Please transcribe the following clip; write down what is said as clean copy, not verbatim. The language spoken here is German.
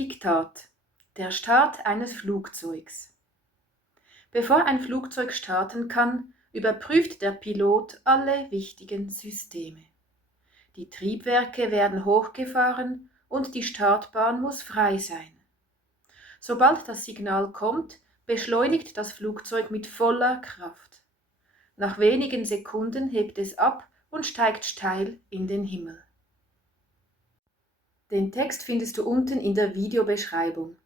Diktat: Der Start eines Flugzeugs. Bevor ein Flugzeug starten kann, überprüft der Pilot alle wichtigen Systeme. Die Triebwerke werden hochgefahren und die Startbahn muss frei sein. Sobald das Signal kommt, beschleunigt das Flugzeug mit voller Kraft. Nach wenigen Sekunden hebt es ab und steigt steil in den Himmel. Den Text findest du unten in der Videobeschreibung.